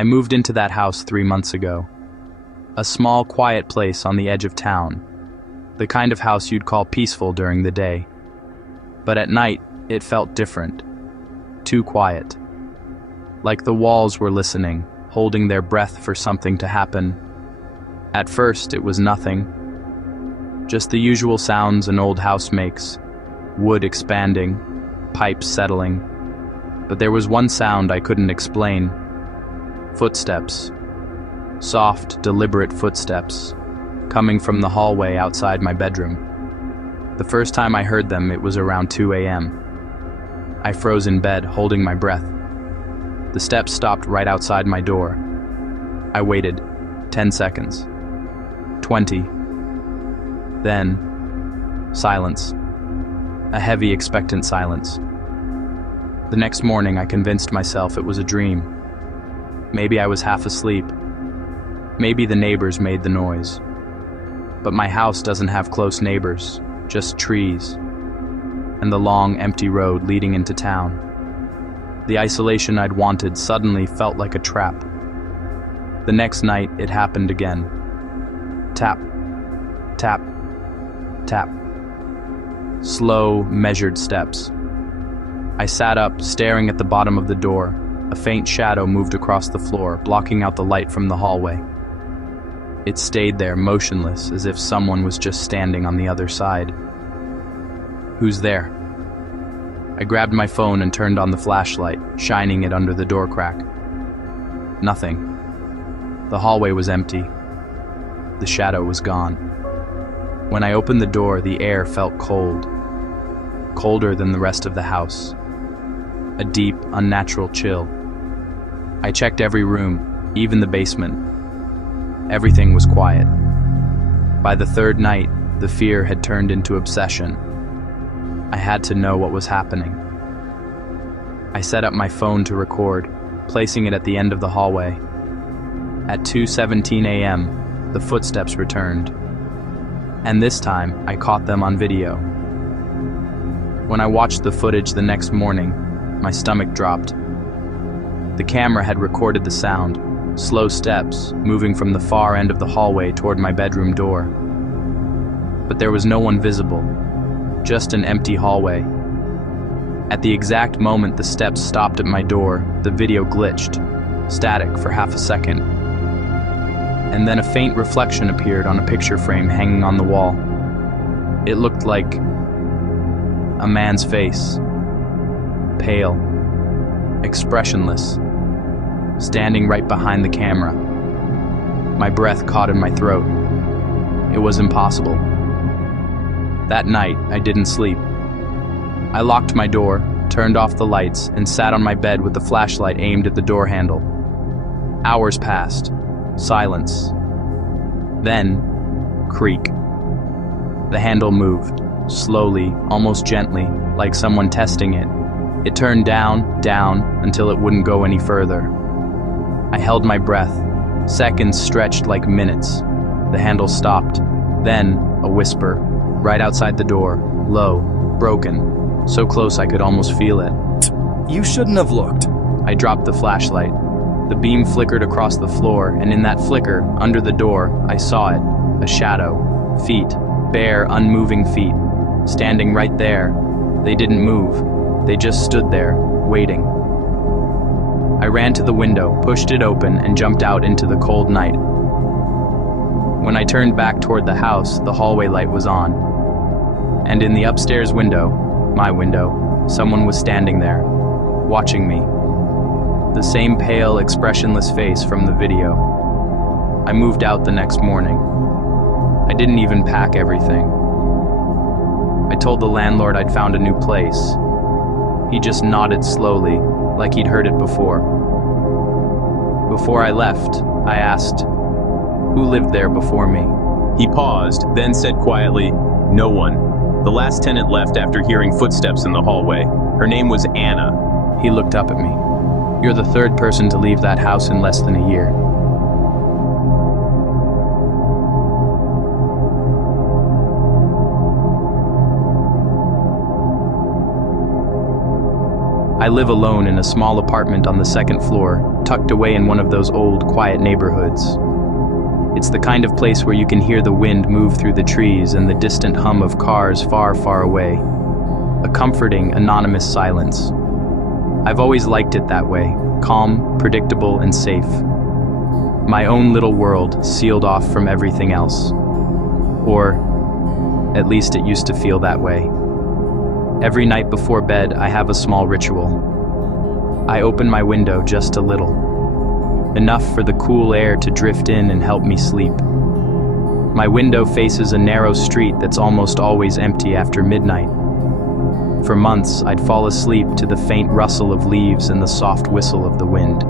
I moved into that house 3 months ago. A small, quiet place on the edge of town. The kind of house you'd call peaceful during the day. But at night, it felt different. Too quiet. Like the walls were listening, holding their breath for something to happen. At first, it was nothing. Just the usual sounds an old house makes. Wood expanding, pipes settling. But there was one sound I couldn't explain. Footsteps. Soft, deliberate footsteps, coming from the hallway outside my bedroom. The first time I heard them, it was around 2 a.m. I froze in bed, holding my breath. The steps stopped right outside my door. I waited. 10 seconds. 20. Then, silence. A heavy, expectant silence. The next morning, I convinced myself it was a dream. Maybe I was half asleep. Maybe the neighbors made the noise. But my house doesn't have close neighbors, just trees, and the long, empty road leading into town. The isolation I'd wanted suddenly felt like a trap. The next night, it happened again. Tap, tap, tap. Slow, measured steps. I sat up, staring at the bottom of the door. A faint shadow moved across the floor, blocking out the light from the hallway. It stayed there, motionless, as if someone was just standing on the other side. Who's there? I grabbed my phone and turned on the flashlight, shining it under the door crack. Nothing. The hallway was empty. The shadow was gone. When I opened the door, the air felt cold. Colder than the rest of the house. A deep, unnatural chill. I checked every room, even the basement. Everything was quiet. By the third night, the fear had turned into obsession. I had to know what was happening. I set up my phone to record, placing it at the end of the hallway. At 2:17 a.m., the footsteps returned. And this time, I caught them on video. When I watched the footage the next morning, my stomach dropped. The camera had recorded the sound, slow steps moving from the far end of the hallway toward my bedroom door. But there was no one visible, just an empty hallway. At the exact moment the steps stopped at my door, the video glitched, static for half a second. And then a faint reflection appeared on a picture frame hanging on the wall. It looked like a man's face, pale, expressionless, standing right behind the camera. My breath caught in my throat. It was impossible. That night, I didn't sleep. I locked my door, turned off the lights, and sat on my bed with the flashlight aimed at the door handle. Hours passed. Silence. Then, creak. The handle moved, slowly, almost gently, like someone testing it. It turned down, down, until it wouldn't go any further. I held my breath. Seconds stretched like minutes. The handle stopped. Then, a whisper, right outside the door, low, broken, so close I could almost feel it. You shouldn't have looked. I dropped the flashlight. The beam flickered across the floor, and in that flicker, under the door, I saw it. A shadow. Feet. Bare, unmoving feet. Standing right there. They didn't move. They just stood there, waiting. I ran to the window, pushed it open, and jumped out into the cold night. When I turned back toward the house, the hallway light was on. And in the upstairs window, my window, someone was standing there, watching me. The same pale, expressionless face from the video. I moved out the next morning. I didn't even pack everything. I told the landlord I'd found a new place. He just nodded slowly, like he'd heard it before. Before I left, I asked, "Who lived there before me?" He paused, then said quietly, "No one. The last tenant left after hearing footsteps in the hallway. Her name was Anna." He looked up at me. "You're the third person to leave that house in less than a year." I live alone in a small apartment on the second floor, tucked away in one of those old, quiet neighborhoods. It's the kind of place where you can hear the wind move through the trees and the distant hum of cars far, far away. A comforting, anonymous silence. I've always liked it that way, calm, predictable, and safe. My own little world, sealed off from everything else. Or, at least it used to feel that way. Every night before bed, I have a small ritual. I open my window just a little. Enough for the cool air to drift in and help me sleep. My window faces a narrow street that's almost always empty after midnight. For months, I'd fall asleep to the faint rustle of leaves and the soft whistle of the wind.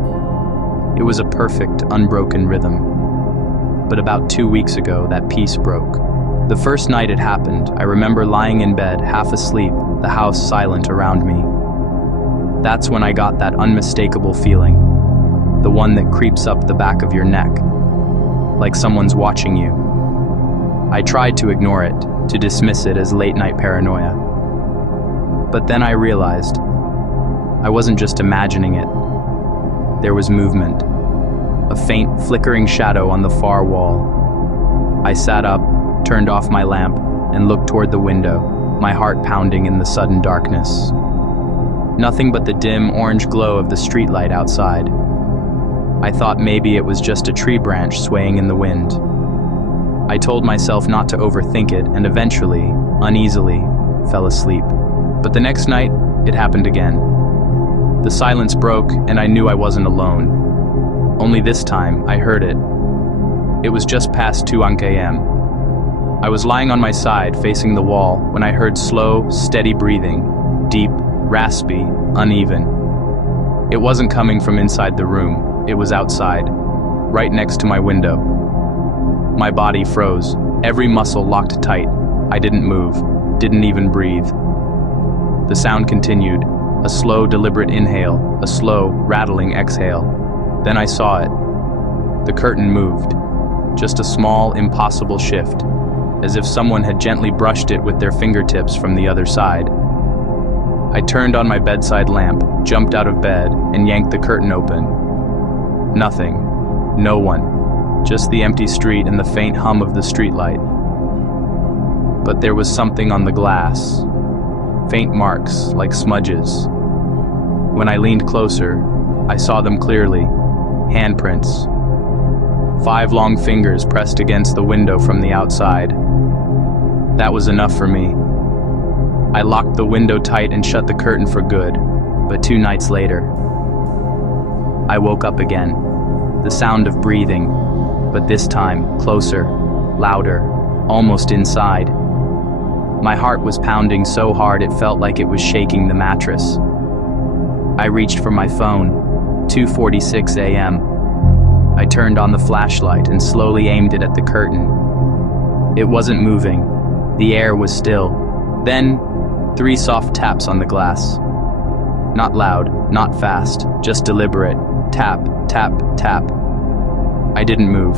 It was a perfect, unbroken rhythm. But about 2 weeks ago, that peace broke. The first night it happened, I remember lying in bed, half asleep, the house silent around me. That's when I got that unmistakable feeling, the one that creeps up the back of your neck, like someone's watching you. I tried to ignore it, to dismiss it as late-night paranoia. But then I realized I wasn't just imagining it. There was movement, a faint, flickering shadow on the far wall. I sat up, turned off my lamp, and looked toward the window, my heart pounding in the sudden darkness. Nothing but the dim, orange glow of the streetlight outside. I thought maybe it was just a tree branch swaying in the wind. I told myself not to overthink it, and eventually, uneasily, fell asleep. But the next night, it happened again. The silence broke, and I knew I wasn't alone. Only this time, I heard it. It was just past 2 a.m. I was lying on my side, facing the wall, when I heard slow, steady breathing, deep, raspy, uneven. It wasn't coming from inside the room, it was outside, right next to my window. My body froze, every muscle locked tight. I didn't move, didn't even breathe. The sound continued, a slow, deliberate inhale, a slow, rattling exhale. Then I saw it. The curtain moved. Just a small, impossible shift, as if someone had gently brushed it with their fingertips from the other side. I turned on my bedside lamp, jumped out of bed, and yanked the curtain open. Nothing. No one. Just the empty street and the faint hum of the streetlight. But there was something on the glass. Faint marks, like smudges. When I leaned closer, I saw them clearly. Handprints. 5 long fingers pressed against the window from the outside. That was enough for me. I locked the window tight and shut the curtain for good, but 2 nights later, I woke up again. The sound of breathing, but this time closer, louder, almost inside. My heart was pounding so hard it felt like it was shaking the mattress. I reached for my phone, 2:46 a.m. I turned on the flashlight and slowly aimed it at the curtain. It wasn't moving. The air was still. Then, 3 soft taps on the glass. Not loud, not fast, just deliberate. Tap, tap, tap. I didn't move.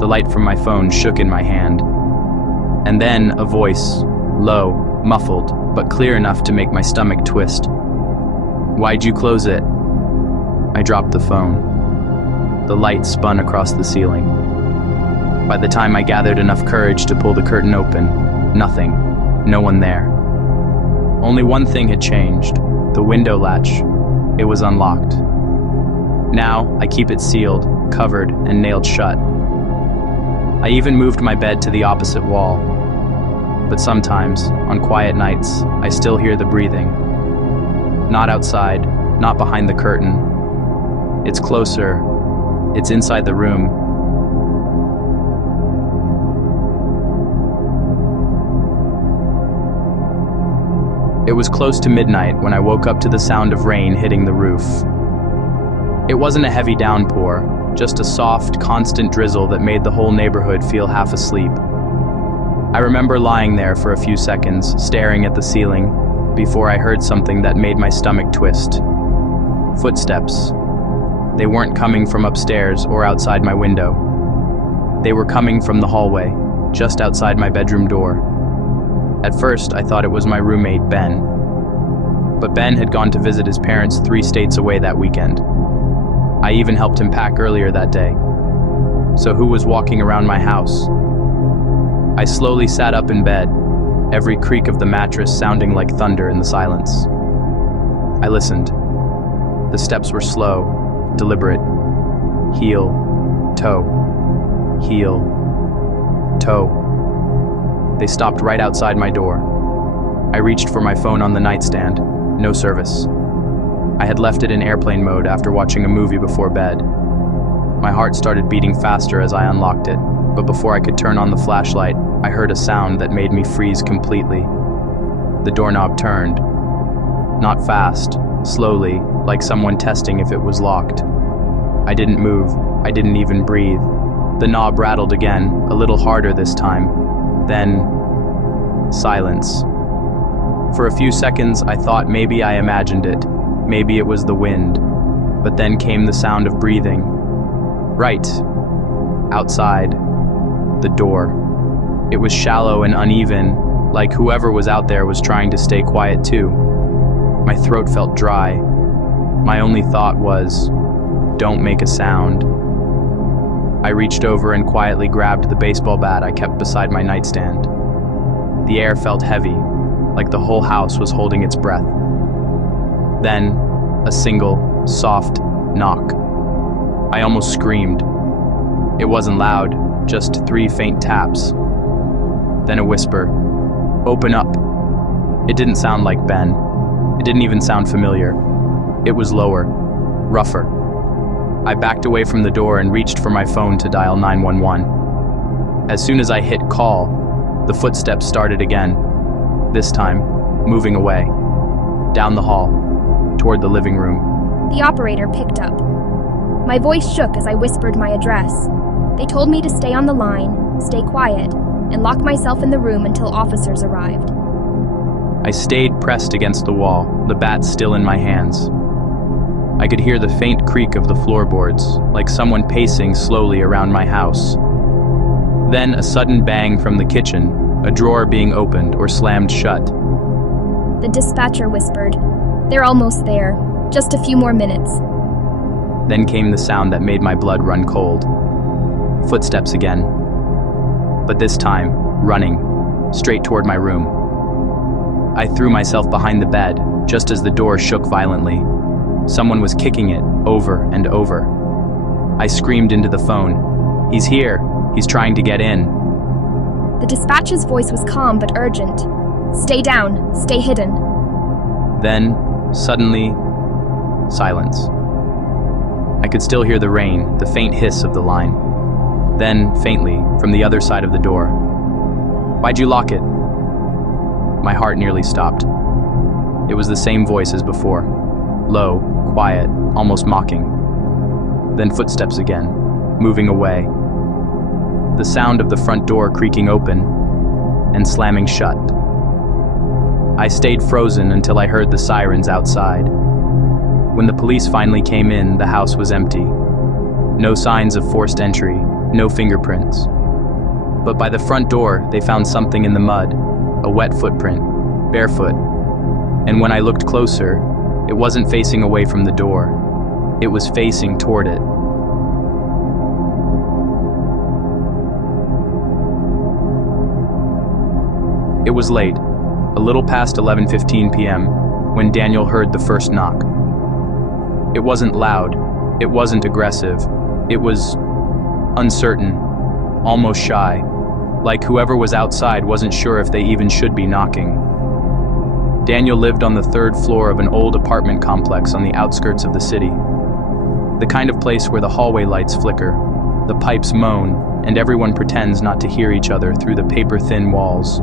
The light from my phone shook in my hand. And then a voice, low, muffled, but clear enough to make my stomach twist. "Why'd you close it?" I dropped the phone. The light spun across the ceiling. By the time I gathered enough courage to pull the curtain open, nothing, no one there. Only one thing had changed, the window latch. It was unlocked. Now, I keep it sealed, covered, and nailed shut. I even moved my bed to the opposite wall. But sometimes, on quiet nights, I still hear the breathing. Not outside, not behind the curtain. It's closer. It's inside the room. It was close to midnight when I woke up to the sound of rain hitting the roof. It wasn't a heavy downpour, just a soft, constant drizzle that made the whole neighborhood feel half asleep. I remember lying there for a few seconds, staring at the ceiling, before I heard something that made my stomach twist. Footsteps. They weren't coming from upstairs or outside my window. They were coming from the hallway, just outside my bedroom door. At first, I thought it was my roommate, Ben. but Ben had gone to visit his parents 3 states away that weekend. I even helped him pack earlier that day. So who was walking around my house? I slowly sat up in bed, every creak of the mattress sounding like thunder in the silence. I listened. The steps were slow, deliberate. Heel, toe, heel, toe. They stopped right outside my door. I reached for my phone on the nightstand. No service. I had left it in airplane mode after watching a movie before bed. My heart started beating faster as I unlocked it, but before I could turn on the flashlight, I heard a sound that made me freeze completely. The doorknob turned. Not fast, slowly, like someone testing if it was locked. I didn't move. I didn't even breathe. The knob rattled again, a little harder this time. Then, silence. For a few seconds, I thought maybe I imagined it. Maybe it was the wind. But then came the sound of breathing. Right. Outside. The door. It was shallow and uneven, like whoever was out there was trying to stay quiet too. My throat felt dry. My only thought was, don't make a sound. I reached over and quietly grabbed the baseball bat I kept beside my nightstand. The air felt heavy, like the whole house was holding its breath. Then, a single, soft knock. I almost screamed. It wasn't loud, just 3 faint taps. Then a whisper, "Open up." It didn't sound like Ben. It didn't even sound familiar. It was lower, rougher. I backed away from the door and reached for my phone to dial 911. As soon as I hit call, the footsteps started again. This time, moving away. Down the hall, toward the living room. The operator picked up. My voice shook as I whispered my address. They told me to stay on the line, stay quiet, and lock myself in the room until officers arrived. I stayed pressed against the wall, the bat still in my hands. I could hear the faint creak of the floorboards, like someone pacing slowly around my house. Then a sudden bang from the kitchen, a drawer being opened or slammed shut. The dispatcher whispered, "They're almost there. Just a few more minutes." Then came the sound that made my blood run cold. Footsteps again. But this time, running, straight toward my room. I threw myself behind the bed, just as the door shook violently. Someone was kicking it, over and over. I screamed into the phone. "He's here! He's trying to get in!" The dispatcher's voice was calm but urgent. "Stay down, stay hidden." Then, suddenly, silence. I could still hear the rain, the faint hiss of the line. Then, faintly, from the other side of the door, "Why'd you lock it?" My heart nearly stopped. It was the same voice as before. Low, quiet, almost mocking. Then footsteps again, moving away. The sound of the front door creaking open and slamming shut. I stayed frozen until I heard the sirens outside. When the police finally came in, the house was empty. No signs of forced entry, no fingerprints. But by the front door, they found something in the mud, a wet footprint, barefoot. And when I looked closer, it wasn't facing away from the door. It was facing toward it. It was late, a little past 11:15 p.m., when Daniel heard the first knock. It wasn't loud, it wasn't aggressive, it was uncertain, almost shy, like whoever was outside wasn't sure if they even should be knocking. Daniel lived on the 3rd floor of an old apartment complex on the outskirts of the city. The kind of place where the hallway lights flicker, the pipes moan, and everyone pretends not to hear each other through the paper-thin walls.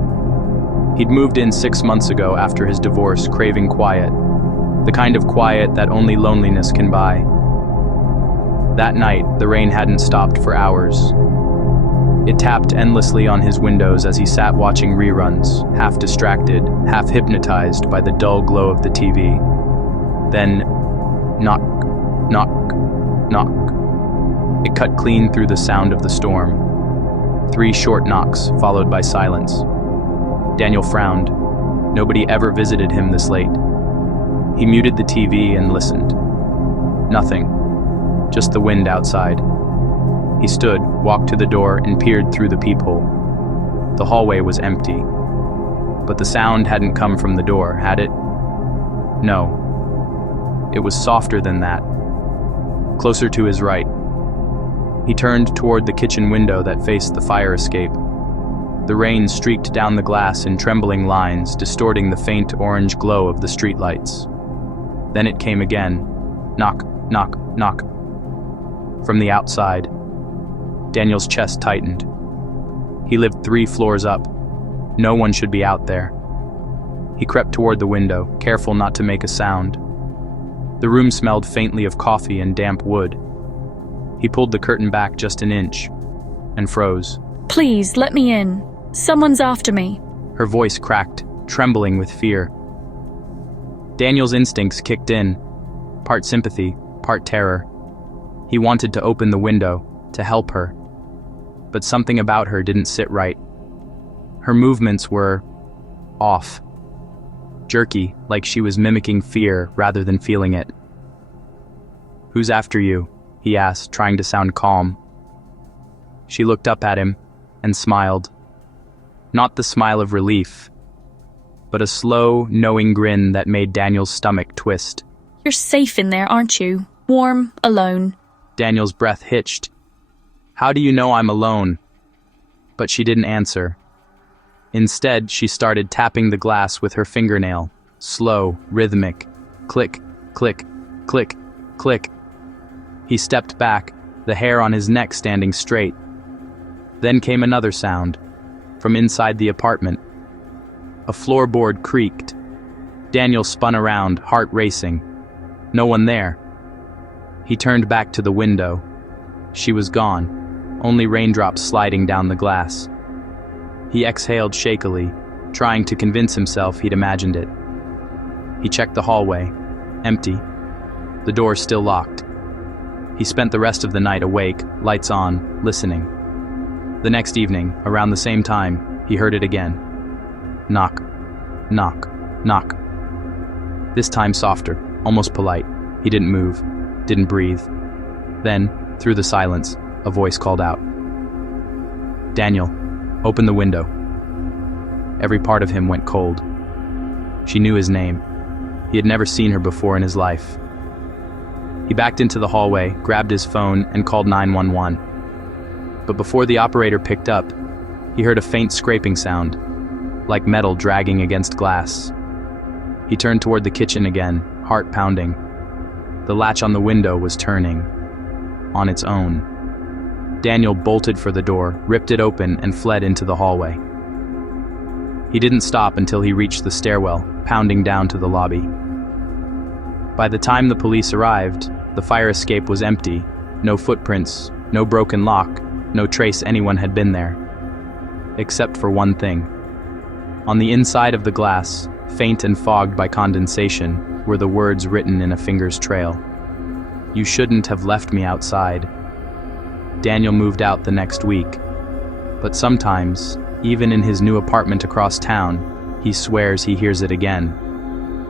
He'd moved in 6 months ago after his divorce, craving quiet, the kind of quiet that only loneliness can buy. That night, the rain hadn't stopped for hours. It tapped endlessly on his windows as he sat watching reruns, half distracted, half hypnotized by the dull glow of the TV. Then, knock, knock, knock. It cut clean through the sound of the storm. 3 short knocks, followed by silence. Daniel frowned. Nobody ever visited him this late. He muted the TV and listened. Nothing. Just the wind outside. He stood, walked to the door, and peered through the peephole. The hallway was empty. But the sound hadn't come from the door, had it? No. It was softer than that. Closer to his right. He turned toward the kitchen window that faced the fire escape. The rain streaked down the glass in trembling lines, distorting the faint orange glow of the streetlights. Then it came again. Knock, knock, knock. From the outside. Daniel's chest tightened. He lived 3 floors up. No one should be out there. He crept toward the window, careful not to make a sound. The room smelled faintly of coffee and damp wood. He pulled the curtain back just an inch and froze. Please, let me in. Someone's after me. Her voice cracked, trembling with fear. Daniel's instincts kicked in, part sympathy, part terror. He wanted to open the window, to help her. But something about her didn't sit right. Her movements were off. Jerky, like she was mimicking fear rather than feeling it. "Who's after you?" he asked, trying to sound calm. She looked up at him and smiled. Not the smile of relief, but a slow, knowing grin that made Daniel's stomach twist. You're safe in there, aren't you? Warm, alone. Daniel's breath hitched. "How do you know I'm alone?" But she didn't answer. Instead, she started tapping the glass with her fingernail. Slow, rhythmic. Click, click, click, click. He stepped back, the hair on his neck standing straight. Then came another sound, from inside the apartment. A floorboard creaked. Daniel spun around, heart racing. No one there. He turned back to the window. She was gone, only raindrops sliding down the glass. He exhaled shakily, trying to convince himself he'd imagined it. He checked the hallway. Empty. The door still locked. He spent the rest of the night awake, lights on, listening. The next evening, around the same time, he heard it again. Knock, knock, knock. This time softer, almost polite. He didn't move, didn't breathe. Then, through the silence, a voice called out. "Daniel, open the window." Every part of him went cold. She knew his name. He had never seen her before in his life. He backed into the hallway, grabbed his phone, and called 911. But before the operator picked up, he heard a faint scraping sound, like metal dragging against glass. He turned toward the kitchen again, heart pounding. The latch on the window was turning, on its own. Daniel bolted for the door, ripped it open, and fled into the hallway. He didn't stop until he reached the stairwell, pounding down to the lobby. By the time the police arrived, the fire escape was empty. No footprints, no broken lock, no trace anyone had been there. Except for one thing. On the inside of the glass, faint and fogged by condensation, were the words written in a finger's trail. "You shouldn't have left me outside." Daniel moved out the next week. But sometimes, even in his new apartment across town, he swears he hears it again.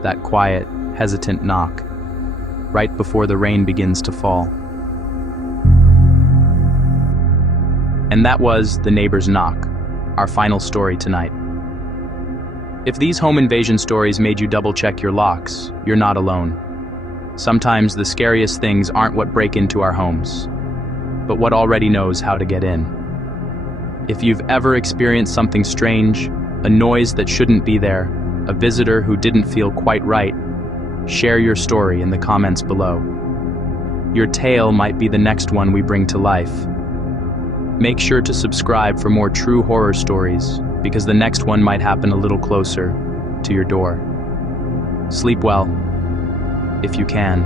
That quiet, hesitant knock, right before the rain begins to fall. And that was The Neighbor's Knock, our final story tonight. If these home invasion stories made you double-check your locks, you're not alone. Sometimes the scariest things aren't what break into our homes, but what already knows how to get in. If you've ever experienced something strange, a noise that shouldn't be there, a visitor who didn't feel quite right, share your story in the comments below. Your tale might be the next one we bring to life. Make sure to subscribe for more true horror stories, because the next one might happen a little closer to your door. Sleep well, if you can.